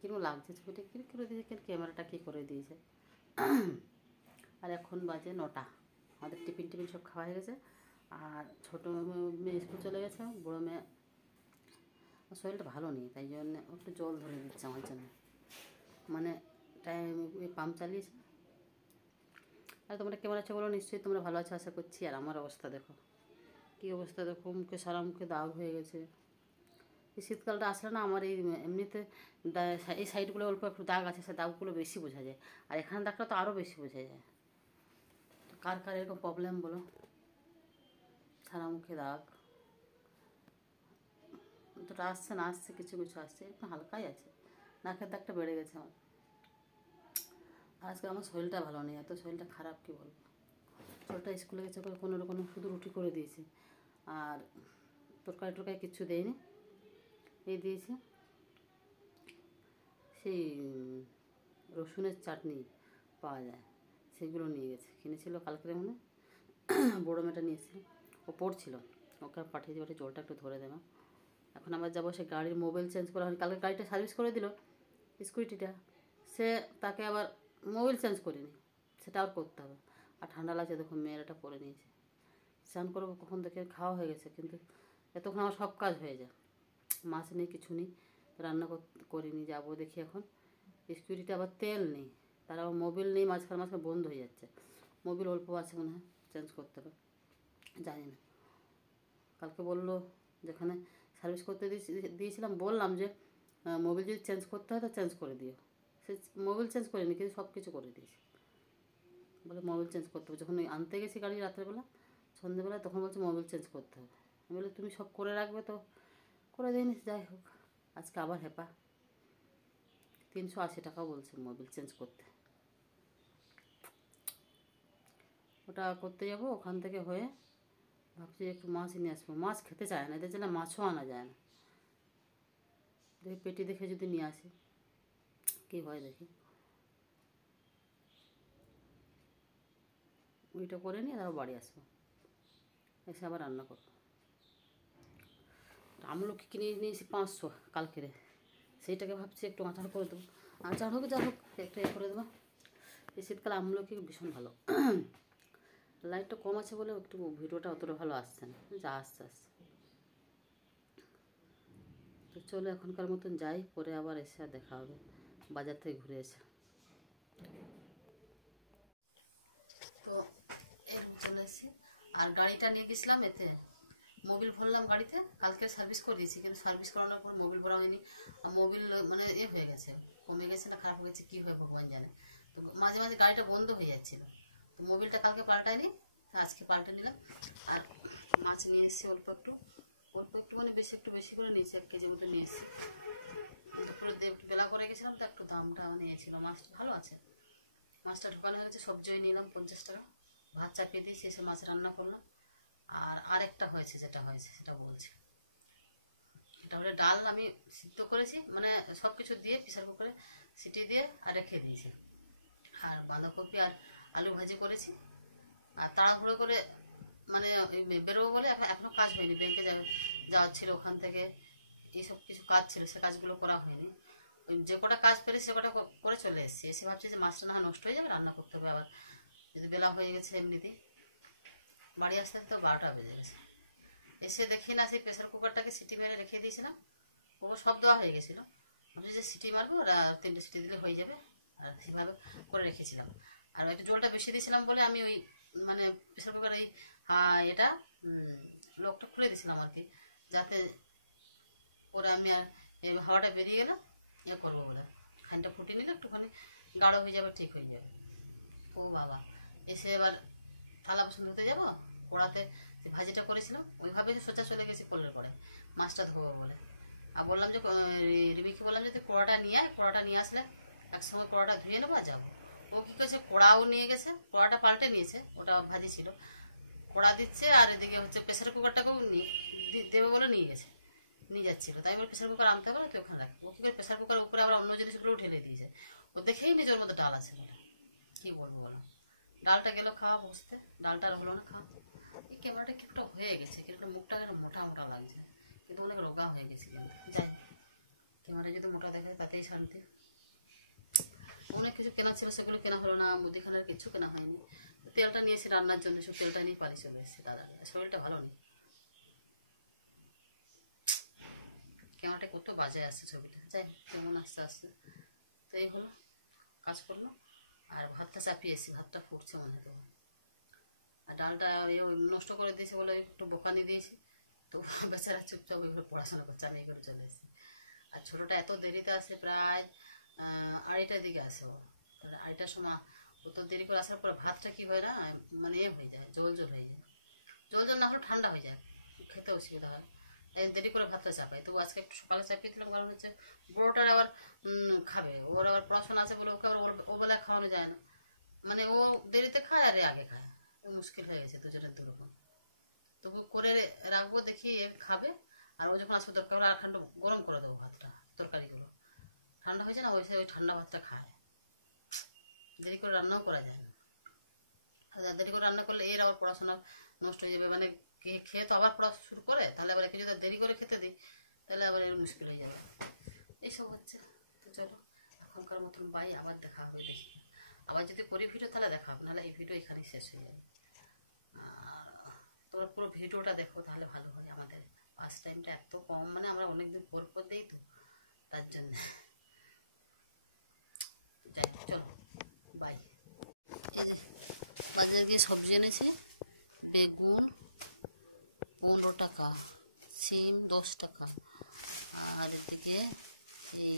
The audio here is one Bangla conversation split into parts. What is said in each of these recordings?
কিরকম লাগছে, ছবিটা কী করে দিয়েছে, ক্যামেরাটা কী করে দিয়েছে। আর এখন বাজে 9টা। আমাদের টিফিন সব খাওয়া হয়ে গেছে। আর ছোটো মেয়ে স্কুল চলে গেছে, বড়ো মেয়ে শরীরটা ভালো নেই, তাই জন্য একটু জল ধরে দিচ্ছে আমার জন্য, মানে টাইম পাম্প চালিয়েছে। আর তোমরা কেমন আছো বলো, নিশ্চয়ই তোমরা ভালো আছো আশা করছি। আর আমার অবস্থা দেখো, কী অবস্থা দেখো, মুখে সারা মুখে দাগ হয়ে গেছে। এই শীতকালটা আসলে না আমার এই এমনিতে এই সাইডগুলো অল্প একটু দাগ আছে, সে দাগগুলো বেশি বোঝা যায়, আর এখানে দাগটা তো আরও বেশি বোঝা যায়। কার কার এরকম প্রবলেম বলো, সারা মুখে দাগ অতটা আসছে না, আসছে কিছু কিছু আসছে, একটু হালকাই আছে, নাকের দাগটা বেড়ে গেছে আমার। আজকে আমার শরীরটা ভালো নেই, এত শরীরটা খারাপ কী বলবো। ছোটটা স্কুলে গেছে, কোনো রকম শুধু রুটি করে দিয়েছি, আর তরকারি টরকারি কিচ্ছু দেয়নি। এই দিয়েছি সেই রসুনের চাটনি পাওয়া যায়, সেগুলো নিয়ে গেছে, কিনেছিল কালকে মনে বড়ো মেয়েটা নিয়েছিল, ও পড়ছিল, ওকে পাঠিয়ে দিয়ে জলটা একটু ধরে দেওয়া। এখন আবার যাবো, সে গাড়ির মোবিল চেঞ্জ করা হয়, কালকে গাড়িটা সার্ভিস করে দিল স্কুটিটা, সে তাকে আবার মোবিল চেঞ্জ করিনি, সেটা আর করতে হবে। আর ঠান্ডা লাগছে দেখুন, মেয়েরাটা পরে নিয়েছে, স্নান করবো কখন থেকে, খাওয়া হয়ে গেছে, কিন্তু এতক্ষণ আমার সব কাজ হয়ে যায়, মাছ নেই কিছু নেই, রান্না করিনি, যাবো দেখি এখন। স্কুটিটা আবার তেল নেই, তার আবার মোবিল নেই, মাঝখানে বন্ধ হয়ে যাচ্ছে, মোবিল অল্প আছে মনে হয়, চেঞ্জ করতে হবে, জানি না। কালকে বললো যেখানে সার্ভিস করতে দিয়েছিলাম, বললাম যে মোবিল যদি চেঞ্জ করতে হয় তো চেঞ্জ করে দিও, সে মোবিল চেঞ্জ করেনি, কিন্তু সব কিছু করে দিয়েছে, বলে মোবিল চেঞ্জ করতে হবে। যখন আনতে গেছি গাড়ি রাত্রেবেলা সন্ধ্যেবেলা, তখন বলছে মোবিল চেঞ্জ করতে হবে। আমি বলি তুমি সব করে রাখবে, তো করে দিইনি। যাই হোক, আজকে আবার হেপা, 380 টাকাও বলছে মোবিল চেঞ্জ করতে। ওটা করতে যাবো, ওখান থেকে হয়ে ভাবছি একটু মাছ নিয়ে আসবো, মাছ খেতে চায় না, এদের জন্য মাছও আনা যায় না। দেখি পেটি দেখে যদি নিয়ে আসি কী হয় দেখি, ওইটা করে নিয়ে তারপর বাড়ি আসবো, এসে আবার রান্না করবো। আমলকি কিনে নিয়েছি 500 কালকেরে, সেইটাকে ভাবছি একটু আচার করে দেবো, আচার হোক যা হোক একটু করে দেবো। এই শীতকালে আমলকি ভীষণ ভালো। লাইটটা কম আছে বলে একটু ভিডিওটা অতটা ভালো আসছে না, যা আসছে আসছে। তো চলো এখনকার মতন যাই, পরে আবার এসে আর দেখা হবে, বাজার থেকে ঘুরে এসে। তো এর চলে এসেছি, আর গাড়িটা নিয়ে গেছিলাম এতে, মোবিল ভরলাম গাড়িতে, কালকে সার্ভিস করে দিয়েছি, কিন্তু সার্ভিস করানোর পর মোবিল ভরা হয়নি, মোবিল মানে হয়ে গেছে, কমে গেছে না খারাপ হয়ে গেছে, কী হয় ভগবান জানে। তো মাঝে মাঝে গাড়িটা বন্ধ হয়ে যাচ্ছিলো, তো মোবিলটা কালকে পাল্টায়নি, আজকে পাল্টে নিলাম। আর মাছ নিয়ে এসেছি অল্প একটু মানে বেশি করে নিয়েছি, 1 কেজি মতো নিয়ে এসেছি। দুপুরে একটু বেলা করে গেছিলাম, তো একটু দামটা নিয়েছিল, মাছটা ভালো আছে। মাছটা ঢোকানো হয়ে গেছে, সবজি নিলাম 50 টাকা, ভাত চাপিয়ে দিয়েছি, এসে মাছ রান্না করলাম। আর আরেকটা হয়েছে, যেটা হয়েছে সেটা বলছি। এটা হলে ডাল আমি সিদ্ধ করেছি, মানে সব কিছু দিয়ে প্রেসার কুকারে সিটি দিয়ে আর রেখে দিয়েছি। আর বাঁধাকপি আর আলু ভাজি করেছি, আর তাড়াহুড়ো করে মানে বেরোবো বলে এখনো কাজ হয়নি, ব্যাংকে যাওয়ার ছিল, ওখান থেকে এইসব কিছু কাজ ছিল, সে কাজগুলো করা হয়নি। ওই যে কটা কাজ পেরে সে কটা করে চলে এসেছি, এসে ভাবছি যে মাছটা না হয় নষ্ট হয়ে যাবে, রান্না করতে হবে আবার, যদি বেলা হয়ে গেছে এমনিতেই। বাড়ি আসতে তো 12টা বেজে গেছে, এসে দেখি না সেই প্রেসার কুকারটাকে সিটি মেরে রেখে দিয়েছিলাম, ও সব দেওয়া হয়ে গেছিলো, ভাবছি যে সিটি মারবো, আর 3টে সিটি দিলে হয়ে যাবে, আর সেভাবে করে রেখেছিলাম। আর একটু জলটা বেশি দিয়েছিলাম বলে আমি ওই মানে প্রেসার কুকার এই এটা লকটা খুলে দিয়েছিলাম আর কি, যাতে ওরা আমি আর এই হাওয়াটা বেরিয়ে গেলে করবো বলে, খানিকটা ফুটিয়ে নিলে একটুখানি গাঢ় হয়ে যাবে, ঠিক হয়ে যাবে। ও বাবা, এসে এবার থালা বাসন ধুতে যাবো, কড়াতে ভাজিটা করেছিলাম ওইভাবে সোজা চলে গেছি কলের পরে মাছটা ধোবো বলে। আর বললাম যে রিমিকে বললাম যদি কড়াটা নিয়ে আসলে একসঙ্গে কড়াটা ধুয়ে নেবো আর যাবো। ও কী করেছে, কড়াও নিয়ে গেছে, কড়াটা পাল্টে নিয়েছে, ওটা ভাজি ছিল, কড়া দিচ্ছে, আর এদিকে হচ্ছে প্রেসার কুকারটাকেও দেবে বলে নিয়ে যাচ্ছিল। তাই বলে প্রেসার কুকার আনতে হবে না, তুই ওখানে রাখ। ও কী করে প্রেসার কুকারের উপরে আবার অন্য জিনিসগুলোও ঢেলে দিয়েছে, ও দেখেই নিজের মতো ডাল আছে বলে, কী বলবো বলো। ডালটা গেল খাওয়া বসতে, ডালটা আর হলো না খাওয়া। এই ক্যামেরাটা কিছুটা হয়ে গেছে, কিন্তু মুখটা কেন মোটা মোটা লাগছে, কিন্তু অনেক রোগা হয়ে গেছে, কিন্তু যাই ক্যামেরা যদি মোটা দেখায় তাতেই শান্তি। অনেক কিছু কেনা ছিল, সেগুলো কেনা হলো না, মুদিখানার কিছু কেনা হয়নি। তেলটা নিয়েছি রান্নার জন্য, সব তেলটা নিয়ে পালিয়ে চলে এসেছি। দাদা শরীরটা ভালো নেই, ক্যামেরাটা কত বাজে আসছে ছবিটা, যাই কেমন আসতে আসতে। তো এই হলো কাজ করলো, আর ভাতটা চাপিয়ে এসেছি, ভাতটা ফুটছে মনে হয়। আর ডালটা নষ্ট করে দিয়েছে বলে একটু বোকানি দিয়েছি, তো বেচারা চুপচাপ ওইভাবে পড়াশোনা করছে, আমি এগুলো চলে এসেছি। আর ছোটোটা এত দেরিতে আসে, প্রায় 2:30টার দিকে আসে। ও 2:30টার সময় ও তো দেরি করে আসার পর ভাতটা কী হয় না, মানে হয়ে যায়, জল জল হয়ে যায়। জল জল না হলে ঠান্ডা হয়ে যায়, খেতে অসুবিধা হয়। তাই দেরি করে ভাতটা চাপাই। তবু আজকে একটু সকালে চাপিয়ে দিলাম, কারণ হচ্ছে বড়োটার আবার খাবে, ওর আবার পড়াশোনা আছে বলে ওকে আবার ও বেলায় খাওয়ানো যায় না। মানে ও দেরিতে খায় আর আগে খায়, মুশকিল হয়ে গেছে দুজনের দুরকম। তবু করে রাখবো, দেখি খাবে। আর ও যখন আসবে দরকার আর ঠান্ডা গরম করে দেবো ভাতটা, তরকারিগুলো ঠান্ডা হয়েছে না, ওই ঠান্ডা ভাতটা খায়। দেরি করে রান্নাও করা যায় না, দেরি করে রান্না করলে এর আবার পড়াশোনা নষ্ট হয়ে যাবে। মানে খেয়ে তো আবার পড়া শুরু করে, তাহলে আবার একে যদি দেরি করে খেতে দিই তাহলে আবার এর মুশকিল হয়ে যাবে। এইসব হচ্ছে। তো চলো এখনকার মতন বাই, আবার দেখা হবে, দেখি আবার যদি করি ভিডিও তাহলে দেখা হবে, নাহলে এই ভিডিও এখানেই শেষ হয়ে যাবে। তোমরা পুরো ভিডিওটা দেখো, তাহলে ভালো হয়। আমাদের ফার্স্ট টাইমটা এত কম, মানে আমরা অনেকদিন পর পর দিই তো, তার জন্য। যাই চলো বাই। এই যে বাজারে গিয়ে সবজি এনেছি, বেগুন 15 টাকা, সিম 10 টাকা, আর এদিকে এই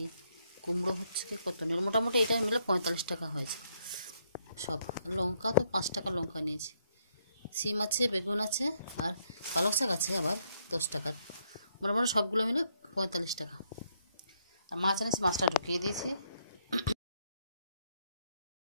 কুমড়ো হচ্ছে কি কত নেই, মোটামুটি এটা মিলে 45 টাকা হয়েছে সব। লঙ্কা তো 5 টাকা লঙ্কা নিয়েছি, সিম আছে, বেগুন আছে, আর পালক শাক আছে আবার 10 টাকা। মোটামুটি সবগুলো মিলে 45 টাকা। আর মাছ এনেছি, মাছটা ঢুকিয়ে দিয়েছি।